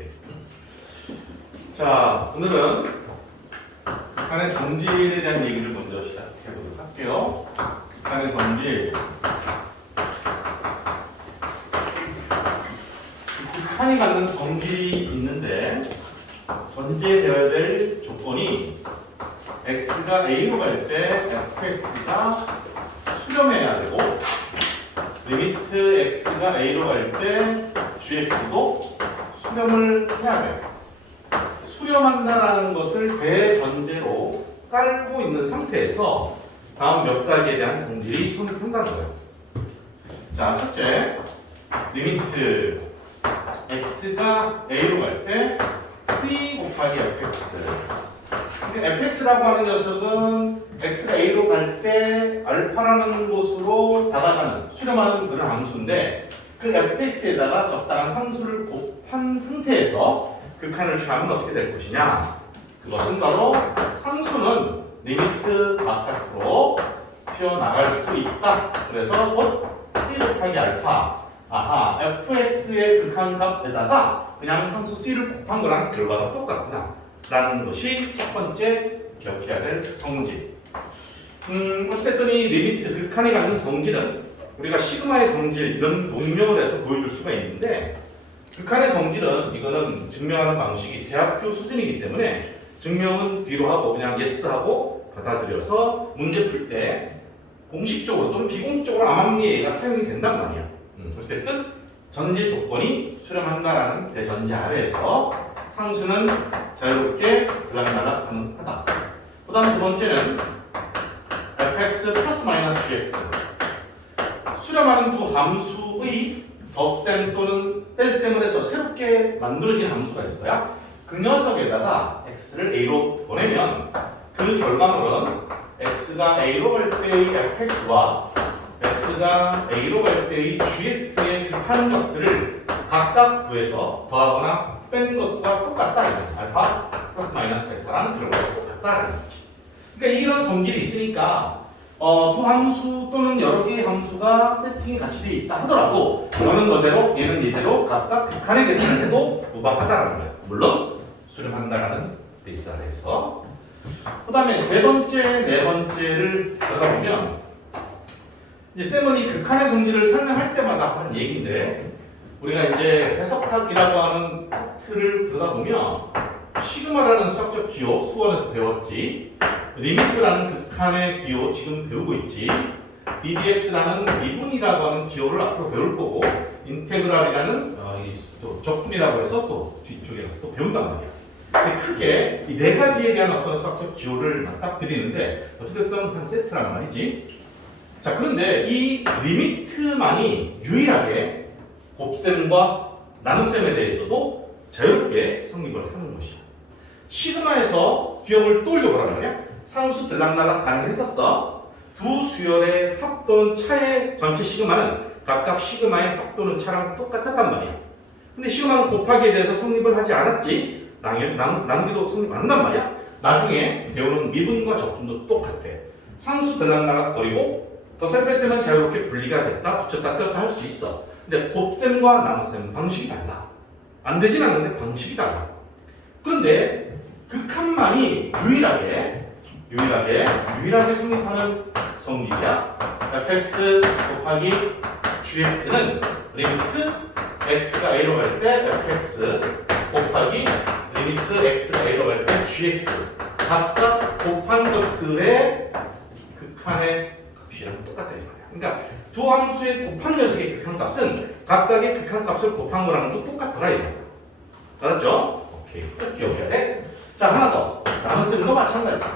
오케이. 자, 오늘은 극한의 성질에 대한 얘기를 먼저 시작해보도록 할게요. 극한의 성질. 극한이 갖는 성질이 있는데 전제되어야 될 조건이 x가 a로 갈 때 fx가 수렴해야 되고 리미트 x가 a로 갈 때 gx도 수렴을 해야 돼요. 수렴한다라는 것을 대전제로 깔고 있는 상태에서 다음 몇 가지에 대한 성질이 성립한다는 거예요. 자, 첫째, 리미트 x가 a로 갈 때 c 곱하기 fx. fx라고 하는 녀석은 x가 a로 갈 때 알파라는 곳으로 다가가는 수렴하는 그런 함수인데 그 fx에다가 적당한 상수를 곱한 상태에서 극한을 취하면 어떻게 될 것이냐? 그것은 바로 상수는 리미트 바깥으로 튀어나갈 수 있다. 그래서 곧 c 곱하기 알파. 아하, fx의 극한값에다가 그냥 상수 c를 곱한 거랑 결과가 똑같구나 라는 것이 첫 번째 기억해야 될 성질. 어쨌든 이 리미트, 극한이 갖는 성질은 우리가 시그마의 성질 이런 동명을 해서 보여줄 수가 있는데 극한의 성질은 이거는 증명하는 방식이 대학교 수준이기 때문에 증명은 뒤로 하고 그냥 예스하고 받아들여서 문제 풀 때 공식적으로 또는 비공식적으로 암암리에가 사용이 된단 말이야. 어쨌든 전제 조건이 수렴한다라는 대전제 아래에서 상수는 자유롭게 들락날락 가능하다. 그 다음 두 번째는 fx 플러스 마이너스 gx. 수렴하는 두 함수의 덧셈 또는 뺄셈을 해서 새롭게 만들어진 함수가 있을 거야. 그 녀석에다가 x를 a로 보내면 그 결과물은 x가 a로 갈 때의 fx와 x가 a로 갈 때의 gx의 극한 것들을 각각 구해서 더하거나 뺀 것과 똑같다. 알파 플러스 마이너스 베타라는 결과가 똑같다라는 거지. 그러니까 이런 성질이 있으니까 두 함수 또는 여러 개의 함수가 세팅이 같이 되어 있다 하더라도 너는 너대로 얘는 얘대로 각각 극한의 계산을 해도 무방하다라는 거예요. 물론 수렴한다라는 베이스 아래에서. 그 다음에 세 번째, 네 번째를 들어가보면 이제 쌤은 이 극한의 성질을 설명할 때마다 하는 얘기인데 우리가 이제 해석학이라고 하는 틀을 들여다보면 시그마라는 수학적 기호 수원에서 배웠지, 리미트라는 극한의 기호 지금 배우고 있지, BDX라는 미분이라고 하는 기호를 앞으로 배울 거고, 인테그랄이라는 또 적분이라고 해서 또 뒤쪽에 가서 또 배운단 말이야. 근데 크게 이 네 가지에 대한 어떤 수학적 기호를 맞닥뜨리는데 어쨌든 한 세트란 말이지. 자, 그런데 이 리미트만이 유일하게 곱셈과 나눗셈에 대해서도 자유롭게 성립을 하는 것이야. 시그마에서 기억을 떠올려보란 말이야. 상수 들락날락 가능했었어. 두 수열의 합 또는 차의 전체 시그마는 각각 시그마의 합 또는 차랑 똑같았단 말이야. 근데 시그마는 곱하기에 대해서 성립을 하지 않았지. 나누기도 성립 안 한단 말이야. 나중에 배우는 미분과 적분도 똑같아. 상수 들락날락 버리고 덧셈 뺄셈은 자유롭게 분리가 됐다, 붙였다, 뺐다 할 수 있어. 근데 곱셈과 나눗셈 방식이 달라. 안 되진 않는데 방식이 달라. 그런데 극한만이 유일하게 성립하는 성질이야. fx 곱하기 gx는 리미트 x가 a로 갈 때 fx 곱하기 리미트 x가 a로 갈 때 gx 각각 곱한 것들의 극한의 값이랑 똑같다는 거야. 그러니까 두 함수의 곱한 녀석의 극한값은 각각의 극한값을 곱한 거랑도 똑같더라 이거야. 알았죠? 오케이. 꼭 기억해야 돼. 자, 하나 더. 나눗셈도 마찬가지다.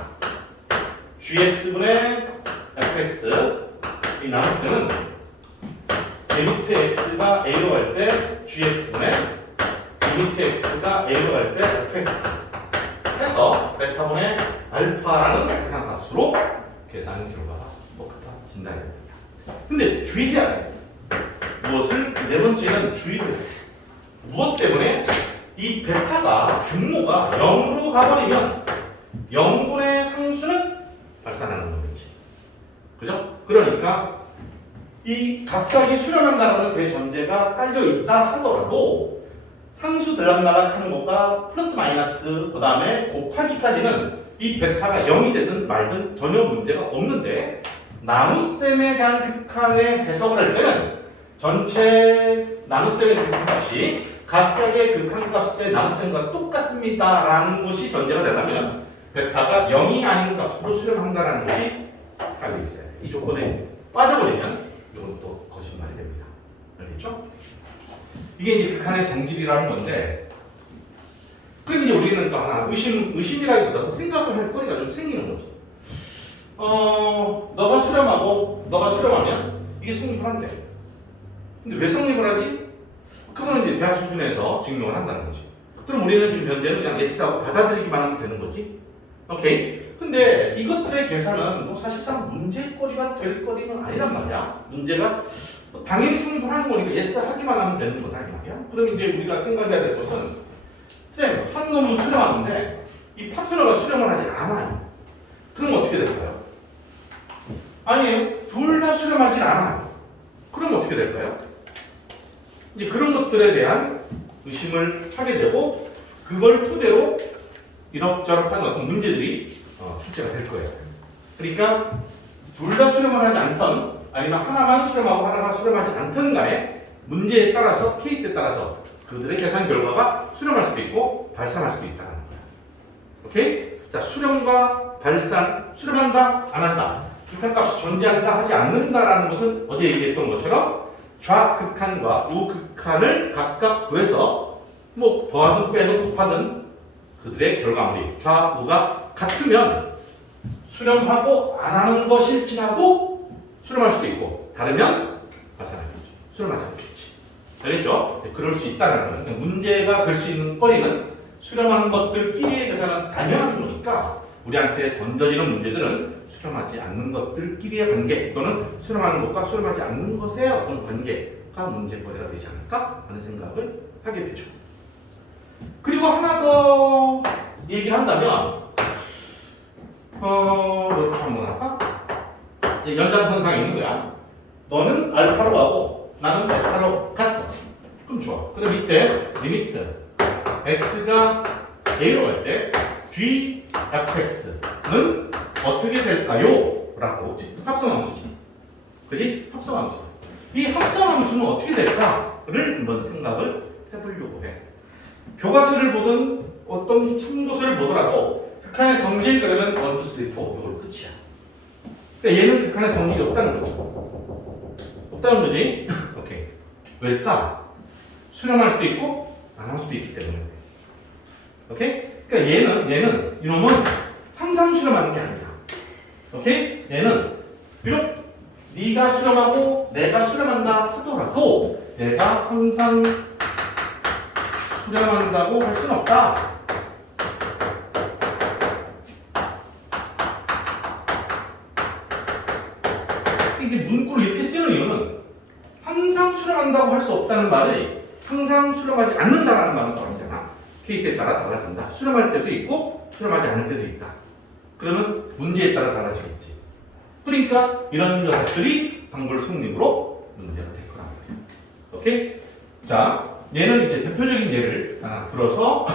gx분의 fx. 이 나눗셈은 리미트 x가 a로 갈 때 gx분의 리미트 x가 a로 갈 때 fx 해서 베타분의 알파라는 극한값으로 계산 결과가 똑같아진다. 근데 주의해야 돼. 무엇을? 네 번째는 주의를 해. 무엇 때문에? 이 베타가 분모가 0으로 가버리면 0분의 상수는 발산하는 거겠지. 그죠? 그러니까 이 각각이 수렴한다는 대전제가 깔려 있다 하더라도 상수 들락날락 하는 것과 플러스 마이너스 그 다음에 곱하기까지는 이 베타가 0이 되든 말든 전혀 문제가 없는데 나눗셈에 대한 극한의 해석을 할 때는 전체 나눗셈의 극한값이 각각의 극한값의 나눗셈과 똑같습니다 라는 것이 전제가 되려면 베타가 0이 아닌 값으로 수렴한다는 것이 알고 있어야 돼요. 이 조건에 빠져버리면 이건 또 거짓말이 됩니다. 알겠죠? 이게 이제 극한의 성질이라는 건데, 그럼 이제 우리는 또 하나 의심이라기보다도 생각을 할 거리가 좀 생기는 거죠. 너가 수렴하고 너가 수렴하면 이게 성립을 한대. 근데 왜 성립을 하지? 그거는 이제 대학 수준에서 증명을 한다는 거지. 그럼 우리는 지금 현재는 그냥 S하고 받아들이기만 하면 되는 거지. 오케이. 근데 이것들의 계산은 뭐 사실상 문제거리가 될 거리는 아니란 말이야. 문제가 당연히 성립을 하는 거니까 yes 하기만 하면 되는 거다 이 말이야. 그럼 이제 우리가 생각해야 될 것은 쌤, 한 놈은 수렴하는데 이 파트너가 수렴을 하지 않아요. 그럼 어떻게 될까요? 아니에요. 둘 다 수렴하지 않아요. 그럼 어떻게 될까요? 이제 그런 것들에 대한 의심을 하게 되고 그걸 토대로 이럭저럭한 어떤 문제들이 출제가 될 거예요. 그러니까 둘 다 수렴을 하지 않던 아니면 하나만 수렴하고 하나만 수렴하지 않던 간에 문제에 따라서 케이스에 따라서 그들의 계산 결과가 수렴할 수도 있고 발산할 수도 있다는 거예요. 오케이? 자, 수렴과 발산, 수렴한다, 안 한다. 극한값이 존재한다, 하지 않는다라는 것은 어제 얘기했던 것처럼 좌극한과 우극한을 각각 구해서 뭐 더하든 빼든 곱하든 그들의 결과물이 좌우가 같으면 수렴하고 안 하는 것일지라도 수렴할 수도 있고 다르면 발산하겠죠. 수렴하지 않겠지. 알겠죠? 네, 그럴 수 있다는 거예요. 문제가 될 수 있는 거리는 수렴하는 것들끼리의 계산은 당연한 거니까 우리한테 던져지는 문제들은 수렴하지 않는 것들끼리의 관계 또는 수렴하는 것과 수렴하지 않는 것의 어떤 관계가 문제거리가 되지 않을까 하는 생각을 하게 되죠. 그리고 하나 더 얘기를 한다면 이렇게 한번 할까? 연장선상에 있는 거야. 너는 알파로 가고 나는 베타로 갔어. 그럼 좋아. 그럼 이때 리미트 x가 a로 갈 때 g fx는 어떻게 될까요? 라고 합성함수지. 그지? 합성함수. 이 합성함수는 어떻게 될까를 한번 생각을 해보려고 해. 교과서를 보든 어떤 참고서를 보더라도 극한의 성질 그러면 1, 2, 3, 4 이걸로 끝이야. 그러니까 얘는 극한의 성질이 없다는 거죠. 없다는 거지? 오케이. 왜일까? 수렴할 수도 있고 안 할 수도 있기 때문에. 오케이? 그러니까 얘는 이놈은 항상 수렴하는 게 아니야. 오케이? 얘는 비록 네가 수렴하고 내가 수렴한다 하더라도 내가 항상 수렴한다고 할 수는 없다. 이게 문구를 이렇게 쓰는 이유는 항상 수렴한다고 할 수 없다는 말이 항상 수렴하지 않는다라는 말은 또 아니잖아. 케이스에 따라 달라진다. 수렴할 때도 있고 수렴하지 않을 때도 있다. 그러면 문제에 따라 달라지겠지. 그러니까 이런 녀석들이 단골 성립으로 문제가 될 거란 말이야. 오케이? 자, 얘는 이제 대표적인 예를 하나 들어서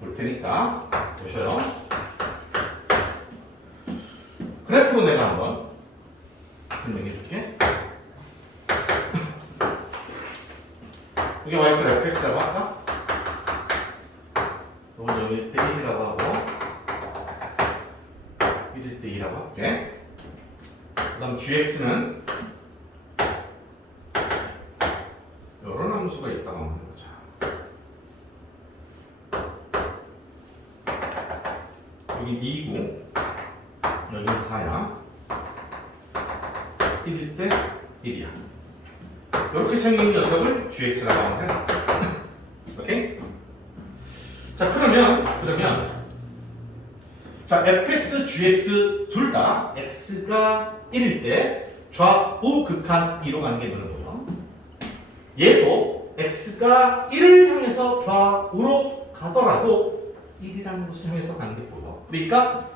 볼 테니까 보셔요. 그래프로 내가 한번 설명해 줄게. 이게 y 그래프 fx라고 할까? 이건 여기 1대 1이라고 하고 1일 때 2라고 할게. 그 다음 gx는 이런 함수가 있다고 하는 거죠. 여기 2고 여기는 4야. 1일 때 1이야. 이렇게 생긴 녀석을 gx라고 하면 돼. 오케이? 자, 그러면 자, fx, gx 둘 다 x가 1일 때 좌우 극한 2로 가는 게 눈에 보여. 얘도 x가 1을 향해서 좌우로 가더라도 1이라는 것을 향해서 가는 게 보여. 그러니까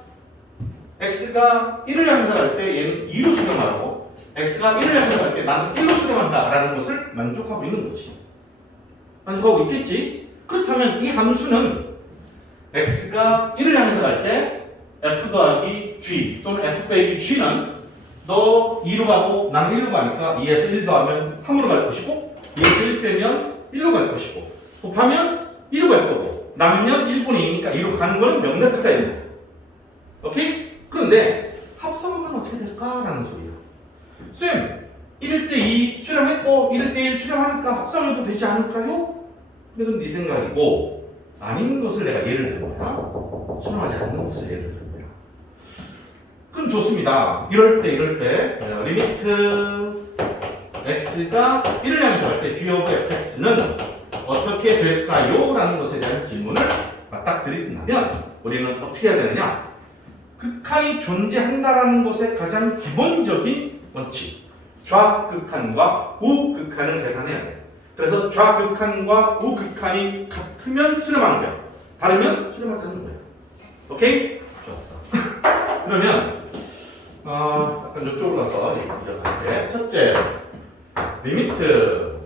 x가 1을 향해서 갈 때 얘는 2로 수렴하고 x가 1을 향해서 갈 때 나는 1로 수렴한다 라는 것을 만족하고 있는 거지. 만족하고 있겠지? 그렇다면 이 함수는 x가 1을 향해서 갈 때 f 더하기 g 또는 f 빼기 g는 너 2로 가고 나는 1로 가니까 2에서 1 더하면 3으로 갈 것이고 2에서 1 빼면 1로 갈 것이고 곱하면 2로 갈 거고 남면 1분의 2니까 2로 가는 거는 명백하다 이런 거야. 오케이? 그런데 합성하면 어떻게 될까라는 소리야. 쌤, 1일 때 2 수렴했고 1일 때 1 수렴하니까 합성해도 되지 않을까요? 그래도 네 생각이고 아닌 것을 내가 예를 든 거야. 수렴하지 않는 것을 예를 든 거야. 그럼 좋습니다. 이럴 때 리미트 x가 1을 향해서 갈 때 g of fx는 어떻게 될까요? 라는 것에 대한 질문을 딱 드린다면 우리는 어떻게 해야 되느냐? 극한이 존재한다라는 것의 가장 기본적인 원칙, 좌극한과 우극한을 계산해야 돼. 그래서 좌극한과 우극한이 같으면 수렴하는 거야. 다르면 수렴하지 않는 거야. 오케이? 좋았어. 그러면 약간 이쪽으로 가서 이어갈게. 첫째, 리미트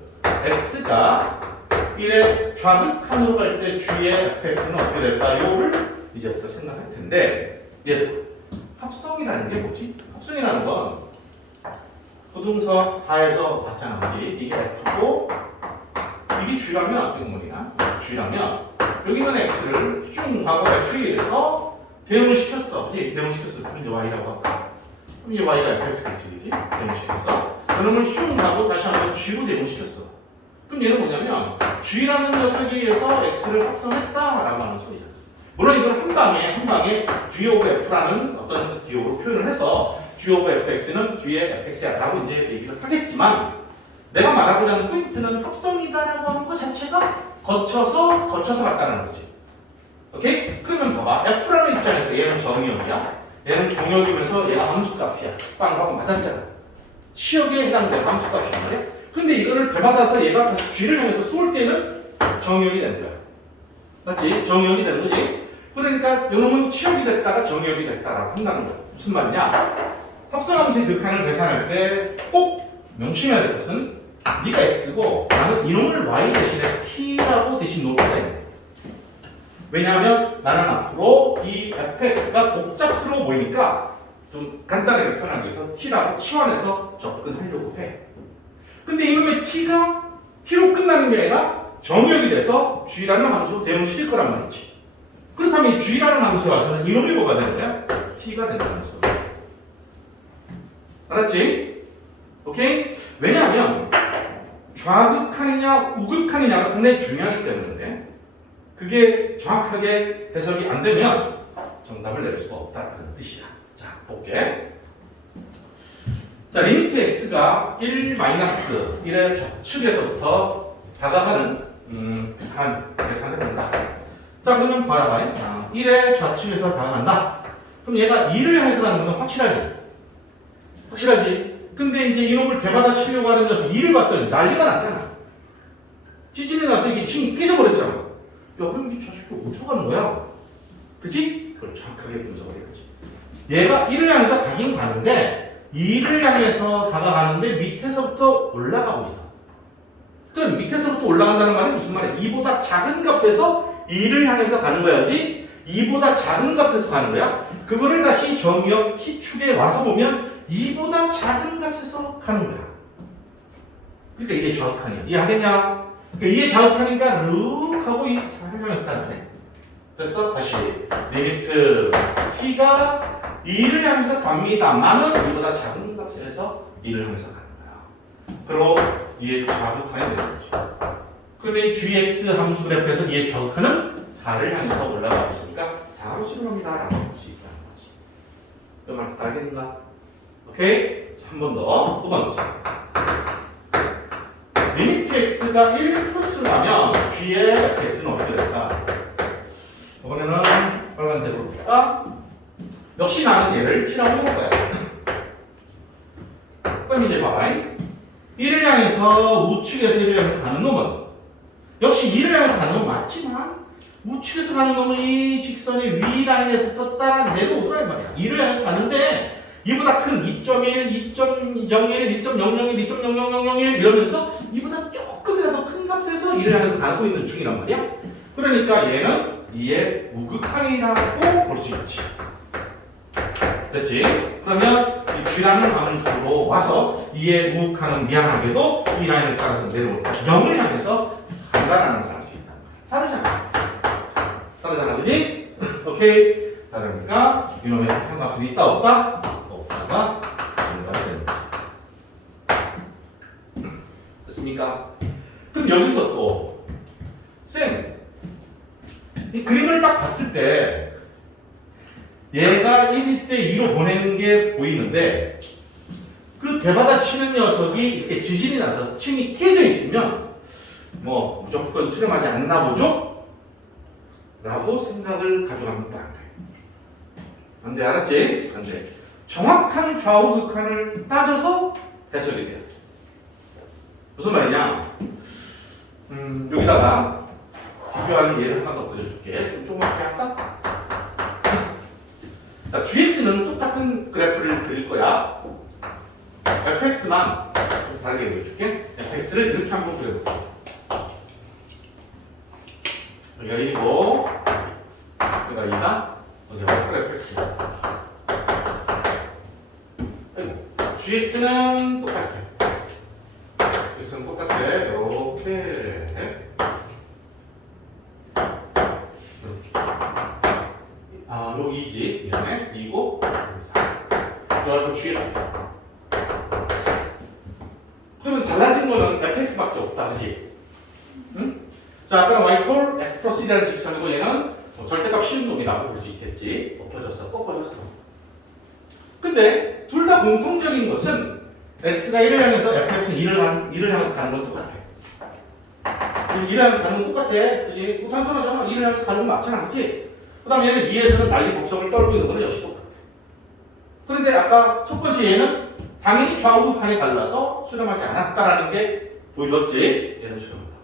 x가 1의 좌극한으로 갈 때 g의 fx는 어떻게 될까요?를 이제부터 생각할 텐데, 합성이라는 게 뭐지? 합성이라는 건 부등석 하에서 봤잖아, 그지? 이게 f고 이게 g라면 이거 g라면 여기 있는 x를 쭉 하고 f에 의해서 대응을 시켰어, 그지? 대응을 시켰어. 그럼 이제 y라고 할까? 그럼 이 y가 fx겠지, 그지? 대응을 시켰어. 그놈을 슝 하고 다시 한번 g로 대응을 시켰어. 그럼 얘는 뭐냐면 g라는 녀석에 의해서 x를 합성했다라고 하는 소리야. 물론 이건 한 방에 g of f라는 어떤 기호로 표현을 해서 g of fx는 g의 fx야라고 이제 얘기를 하겠지만, 내가 말하고자 하는 포인트는 합성이다라고 하는 것 자체가 거쳐서 갔다는 거지. 오케이? 그러면 봐봐. f라는 입장에서 얘는 정의역이야. 얘는 종역이면서 얘가 함수값이야. 빵하고 맞았잖아. 치역에 해당되는 함수값이란 말이야. 근데 이거를 되받아서 얘가 다시 g를 향해서 쏠 때는 정의역이 되는 거야. 맞지? 정의역이 되는 거지? 그러니까 이놈은 치역이 됐다가 정의역이 됐다라고 한다는 거야. 무슨 말이냐? 합성함수의 극한을 계산할 때 꼭 명심해야 될 것은 네가 x고 나는 이놈을 y 대신에 t라고 대신 놓을 거야. 왜냐하면 나는 앞으로 이 fx가 복잡스러워 보이니까 좀 간단하게 표현하기 위해서 t라고 치환해서 접근하려고 해. 근데 이놈의 t가 t로 끝나는 게 아니라 정역이 돼서 g라는 함수로 대응시킬 거란 말이지. 그렇다면 이 g라는 함수에 와서는 이놈이 뭐가 되는 거야? t가 되는 함수. 알았지? 오케이? 왜냐하면 좌극한이냐 우극한이냐가 상당히 중요하기 때문에 그게 정확하게 해석이 안 되면 정답을 낼 수가 없다는 뜻이야. 자, 볼게. 자, 리미트 x가 1-1의 좌측에서부터 다가가는 극한 계산을 한다. 자, 그러면 봐봐. 1의 좌측에서 다가간다. 그럼 얘가 2를 향해서 가는 건 확실하지? 확실하지? 근데 이제 이놈을 되받아 치려고 하는 녀석 2를 봤더니 난리가 났잖아. 찌질이 나서 이게 층이 깨져버렸잖아. 야, 그럼 이 자식이 어디로 가는 거야? 그치? 그걸 정확하게 분석을 해야지. 얘가 1을 향해서 가긴 가는데 2를 향해서 다가가는데 밑에서부터 올라가고 있어. 그럼 밑에서부터 올라간다는 말이 무슨 말이야? 2보다 작은 값에서 2를 향해서 가는 거야, 그지? 2보다 작은 값에서 가는 거야. 그거를 다시 정의역 t축에 와서 보면 2보다 작은 값에서 가는 거야. 그러니까 이게 좌극한이야. 이해하겠냐? 그러니까 이게 좌극하니까 룩 하고 이 사를 향해서 가는 거네. 그래서 다시 리미트 t가 2를 향해서 갑니다만은 2보다 작은 값에서 2를 향해서 가는 거야. 그리고 이게 좌극한이 되는 거지. 그러면 이 gx 함수 그래프에서 이의 좌극한은 4를 향해서 올라가고 있으니까 4로 수렴합니다 라고 볼 수 있다는 거지. 그 말 다 알겠나? 오케이? 한 번 더. 두 번째. 리미트 x가 1 플러스라면 g의 fx는 어떻게 될까? 이번에는 빨간색으로 볼까? 역시 나는 얘를 t라고 해볼 거야. 그럼 이제 봐봐. 1을 향해서 우측에서 1을 향해서 가는 놈은 역시 2를 향해서 가는 놈은 맞지만 우측에서 가는 놈은 이 직선의 위 라인에서 따라 내려오더란 말이야. 2를 향해서 가는데 이보다 큰 2.1, 2.01, 2.001, 2.000001 이러면서 이보다 조금이라도 큰 값에서 2를 향해서 가고 있는 중이란 말이야. 그러니까 얘는 2의 우극한이라고 볼 수 있지. 됐지? 그러면 이 G라는 함수로 와서 2의 우극한은 미안하게도 이 라인을 따라서 내려올 때 0을 향해서 간다라는 것을 알 수 있다. 다르잖아. 다르잖아, 그지? 오케이. 다르니까 이놈의 한값은 있다 없다? 없다가 증가가 된다. 됐습니까? 그럼 여기서 또 쌤, 이 그림을 딱 봤을 때 얘가 1일 때 2로 보내는 게 보이는데 그 대받아 치는 녀석이 이렇게 지진이 나서 층이 깨져 있으면 뭐 무조건 수렴하지 않나 보죠? 라고 생각을 가져가면 안 돼. 안 돼, 알았지? 안 돼. 정확한 좌우 극한을 따져서 해석이 돼요. 무슨 말이냐? 여기다가 비교하는 예를 하나 더 보여줄게. 조금만 할까? 자, GX는 똑같은 그래프를 그릴 거야. fx만 좀 다르게 보여줄게. fx를 이렇게 한번 그려볼게. 여기가 1이고, 여기가 2다. 여기가 fx. 아이고, gx는 똑같아. gx는 똑같아. 이렇게. 아, 요 2지. 미안해. 2고, 4. 이거 GX. 그러면 달라진 거는 fx밖에 없다, 그지? 응? 자, 아까 y x 플러스 1이라는 직선이고 얘는 절대값 쉬운 놈이라고 볼 수 있겠지. 엎어졌어, 꺾어졌어. 근데 둘 다 공통적인 것은 x가 1을 향해서 fx는 2를 향해서 가는 건 똑같아. 2를 향해서 가는 건 똑같아. 그지? 단순하잖아. 2를 향해서 가는 건 맞잖아, 그지? 그 다음에 얘는 2에서는 난리 법석을 떨고 있는 거는 역시 똑같아. 그런데 아까 첫 번째 얘는 당연히 좌우 극한이 달라서 수렴하지 않았다라는 게 보여줬지? 얘는 수렴한다.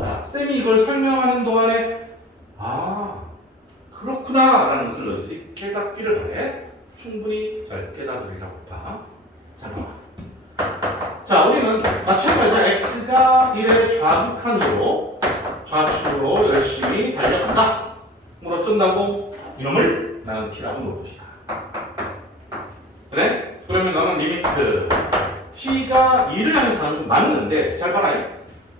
자, 쌤이 이걸 설명하는 동안에 아, 그렇구나 라는 것을 너희들이 깨닫기를 바래. 충분히 잘 깨닫으리라고 봐. 자, 봐봐. 자, 우리는 마찬가지로 x가 1의 좌극한으로 좌측으로 열심히 달려간다. 뭘 어쩐다고? 이놈을 나는 t라고 놓을 것이다. 그래? 그러면 너는 리미트 t가 2를 향해서 가는 건 맞는데 잘 봐라.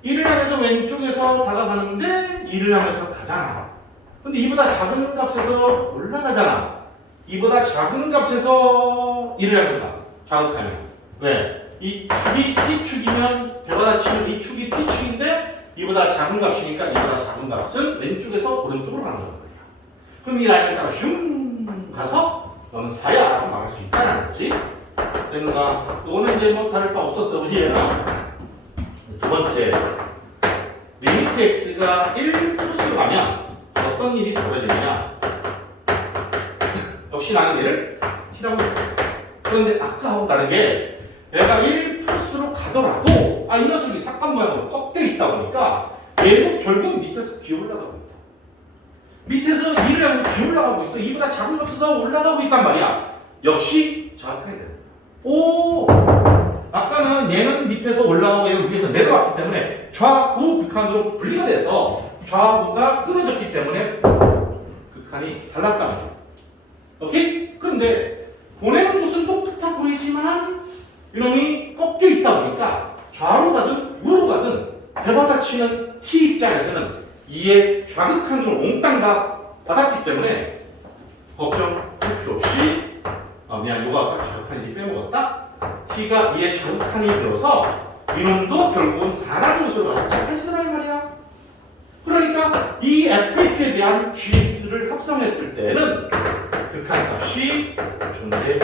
2를 향해서 왼쪽에서 다가가는데 2를 향해서 가잖아. 근데 2보다 작은 값에서 올라가잖아. 2보다 작은 값에서 1을 향해서 가. 좌극하면. 왜? 이 축이 t축이면 대받아 치는 이 축이 t축인데 2보다 작은 값이니까 2보다 작은 값은 왼쪽에서 오른쪽으로 가는 거야. 그럼 이 라인을 따라 흉 가서 너는 4야 라고 말할 수 있다는 거지. 됐는가? 이거는 이제 뭐 다를 바 없었어. 그지 얘는? 두 번째 리미트 x가 1 플러스로 가면 어떤 일이 벌어지느냐? 역시 나는 얘를 t라고 해. 그런데 아까하고 다르게 얘가 1 플러스로 가더라도 이 녀석이 삭감 모양으로 꺾여 있다 보니까 얘도 결국 밑에서 기어올라가고 있다. 밑에서 2를 향해서 기어올라가고 있어. 2보다 작은 값에서 올라가고 있단 말이야. 역시 정확하게 된다. 오! 아까는 얘는 밑에서 올라가고 얘는 위에서 내려왔기 때문에 좌우 극한으로 분리가 돼서 좌우가 끊어졌기 때문에 극한이 달랐단 말이야. 오케이? 그런데 보내는 곳은 똑같아 보이지만 이놈이 꺾여 있다 보니까 좌로 가든 우로 가든 대받아치는 t 입장에서는 2의 좌극한으로 몽땅 다 받았기 때문에 걱정할 필요 없이 미안, 요가 아까 좌극한인지 빼먹었다. t가 2의 좌극한이 들어서 이놈도 결국은 4라는 것으로 가서 똑같아지더란 말이야. 그러니까 이 fx에 대한 gx를 합성했을 때는 극한 값이 존재하는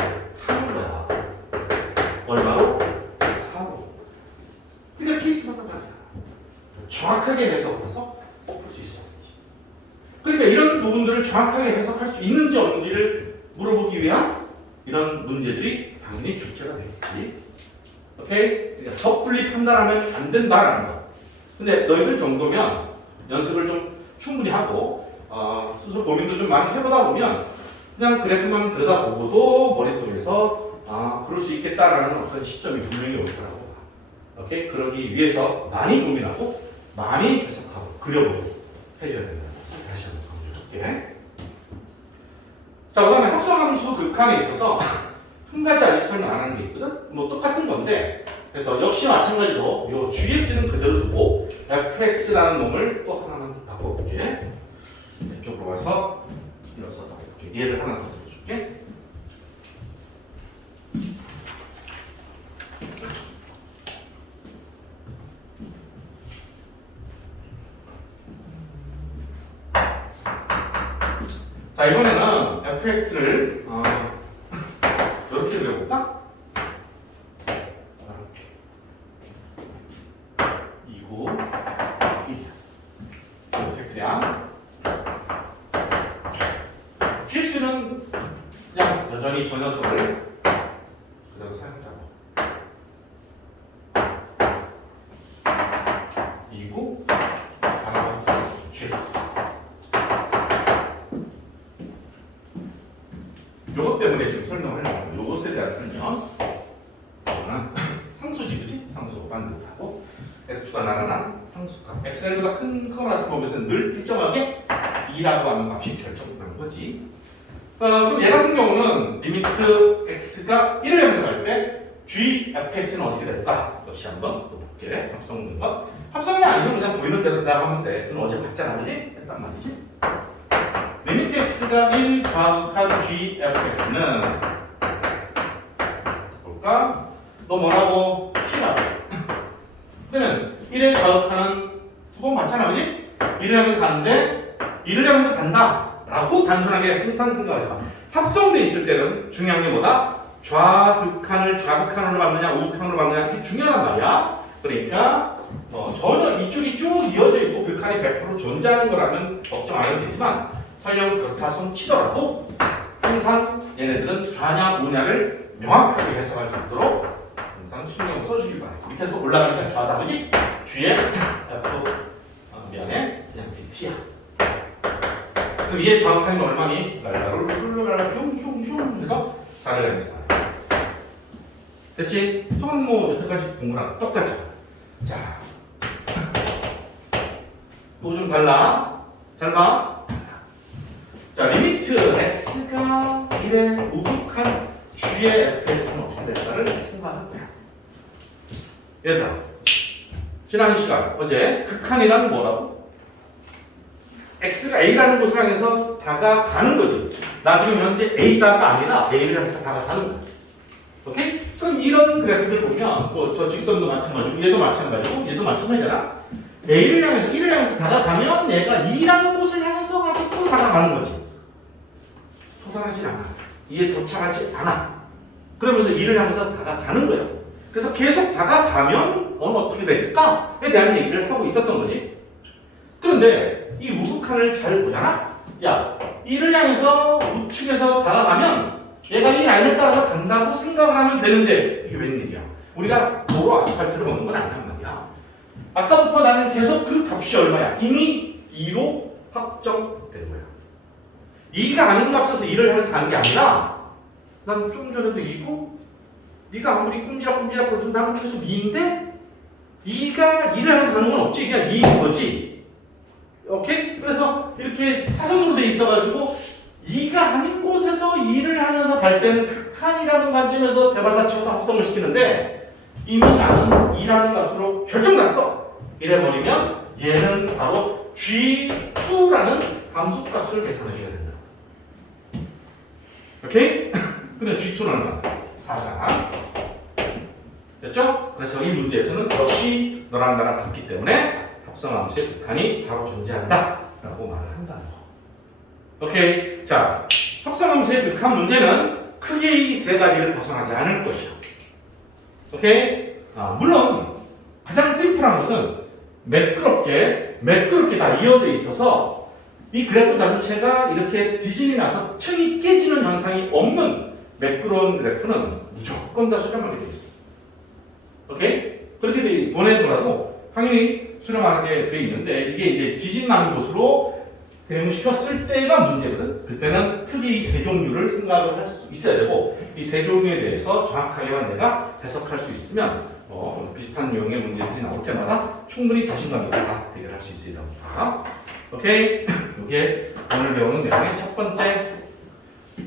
거야. 얼마로? 4로. 그러니까 케이스마다 다르다. 정확하게 해석해서 풀 수 있어. 그러니까 이런 부분들을 정확하게 해석할 수 있는지 없는지를 물어보기 위한 이런 문제들이 당연히 출제가 되겠지. 오케이? 그러니까 섣불리 판단하면 안 된다라는 거. 근데 너희들 정도면 연습을 좀 충분히 하고 스스로 고민도 좀 많이 해보다 보면 그냥 그래프만 들여다보고도 머릿속에서 그럴 수 있겠다라는 어떤 시점이 분명히 올 거라고 봐. 오케이? 그러기 위해서 많이 고민하고 많이 해석하고 그려보고 해줘야 된다는 것을 다시 한번 강조할게. 자, 그 다음에 합성함수 극한에 있어서 한 가지 아직 설명 안 한 게 있거든? 뭐 똑같은 건데, 그래서 역시 마찬가지로 요 gx는 그대로 두고 fx라는 놈을 또 하나만 바꿔볼게. 이쪽으로 와서 이어서 바꿔볼게. 얘를 하나 더 들어줄게. 자, 이번에는 fx를 이렇게 그려볼까? 이렇게 2고 1 fx야. gx는 그냥 여전히 저 녀석을 그대로 사용자고 2고 바로 gx. 요것 때문에 지금 설명하려고 요것에 대한 설명. 이거는 상수지, 그치? 상수 반듯하고 x축과 나란한 상수값 xl보다 큰 커나 법에서는 늘 일정하게 2라고 하는 값이 결정되는 거지. 그럼 얘 같은 경우는 리미트 x가 1을 향해서 갈 때 g fx는 어떻게 될까? 역시 한번 또 볼게. 합성 묻는 것. 합성이 아니면 그냥 보이는 대로 대답하면 돼. 그건 어제 봤잖아, 그지? 했단 말이지. 리미트 x가 1 좌극한 g fx는 볼까? 너 뭐라고? p라고. 그러면 1의 좌극하는 두 번 봤잖아, 그지? 1을 향해서 가는데 1을 향해서 간다 라고 단순하게 항상 생각해봐. 합성돼 있을 때는 중요한 게 뭐다? 좌극한을 좌극한으로 받느냐 우극한으로 받느냐 이게 중요한 말이야. 그러니까 전혀 이쪽이 쭉 이어져 있고 극한이 100% 존재하는 거라면 걱정 안 해도 되지만 설령 그렇다 손 치더라도 항상 얘네들은 좌냐 우냐를 명확하게 해석할 수 있도록 항상 신경 써주길 바래. 밑에서 올라가니까 좌다, 그지? G에 F 미안해 그냥 T야. 위에 좌극하는 게 얼마니? 랄라로 룰루랄라 흉흉흉 해서 4를 향해서 가요. 됐지? 저건 뭐 여태까지 본 거랑 똑같죠? 자, 또 좀 달라. 잘 봐. 자, 리미트 x가 1에 우극한 g의 fx는 어떻게 될까를 생각할 거야. 얘들아, 지난 시간 어제 극한이란 뭐라고? x가 a라는 곳을 향해서 다가가는 거지. 나 지금 현재 a다가 아니라 a를 향해서 다가가는 거야. 오케이? 그럼 이런 그래프들 보면 뭐 저 직선도 마찬가지고 얘도 마찬가지고 얘도 마찬가지잖아. a를 향해서 1을 향해서 다가가면 얘가 2라는 곳을 향해서 가지고 다가가는 거지. 도달하지 않아. 이에 도착하지 않아. 그러면서 2를 향해서 다가가는 거예요. 그래서 계속 다가가면 어떻게 될까에 대한 얘기를 하고 있었던 거지. 그런데 이 우극한을 잘 보잖아. 야, 1을 향해서 우측에서 다가가면 얘가 이 라인을 따라서 간다고 생각을 하면 되는데 이게 웬일이야? 우리가 도로 아스팔트를 먹는 건 아니란 말이야. 아까부터 나는 계속 그 값이 얼마야? 이미 2로 확정된 거야. 2가 아닌 값에서 2를 향해서 가는 게 아니라 난 좀 전에도 2고 네가 아무리 꼼지락꼼지락 거려도 나는 계속 2인데 2가 2를 향해서 가는 건 없지. 그냥 2인 거지. 오케이? 그래서 이렇게 사선으로 돼 있어가지고 2가 아닌 곳에서 2를 하면서 갈 때는 극한이라는 관점에서 대받아쳐서 합성을 시키는데 이미 나는 2라는 값으로 결정났어. 이래버리면 얘는 바로 G2라는 함수값을 계산해줘야 된다. 오케이? 근데 G2는 얼마나? 4잖아. 됐죠? 그래서 이 문제에서는 역시 너랑 나랑 같기 때문에 합성함수의 극한이 4로 존재한다 라고 말을 한다는 거. 오케이? 자, 합성함수의 극한 문제는 크게 이 세 가지를 벗어나지 않을 것이야. 오케이? 물론 가장 심플한 것은 매끄럽게 다 이어져 있어서 이 그래프 전체가 이렇게 지진이 나서 층이 깨지는 현상이 없는 매끄러운 그래프는 무조건 다 수렴하게 돼 있어. 오케이? 그렇게 보내더라도 당연히 수렴하게 돼 있는데 이게 이제 지진 나는 곳으로 대응시켰을 때가 문제거든. 그때는 크게 이 세 종류를 생각을 할 수 있어야 되고 이 세 종류에 대해서 정확하게만 내가 해석할 수 있으면 비슷한 유형의 문제들이 나올 때마다 충분히 자신감 있게 다 해결할 수 있어야 됩니다. 오케이? 이게 오늘 배우는 내용의 첫 번째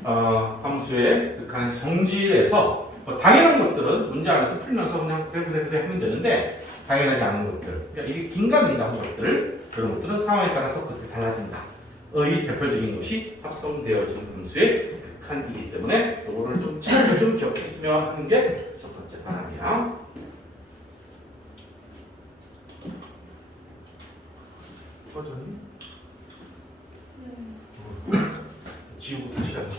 함수의 극한의 성질에서 당연한 것들은 문제 안에서 풀면서 그냥 그래 하면 되는데 당연하지 않은 것들, 그러니까 이게 긴가민가 하는 것들, 그런 것들은 상황에 따라서 그렇게 달라진다. 의 대표적인 것이 합성되어진 함수의 극한이기 때문에 이거를 좀 기억했으면 하는 게 첫 번째 바람이야. 꺼졌니? 네. 지우고 다시 하자.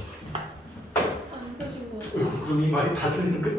안 펴진 거 같아요. 그럼 이 말이 다 들리는 거야?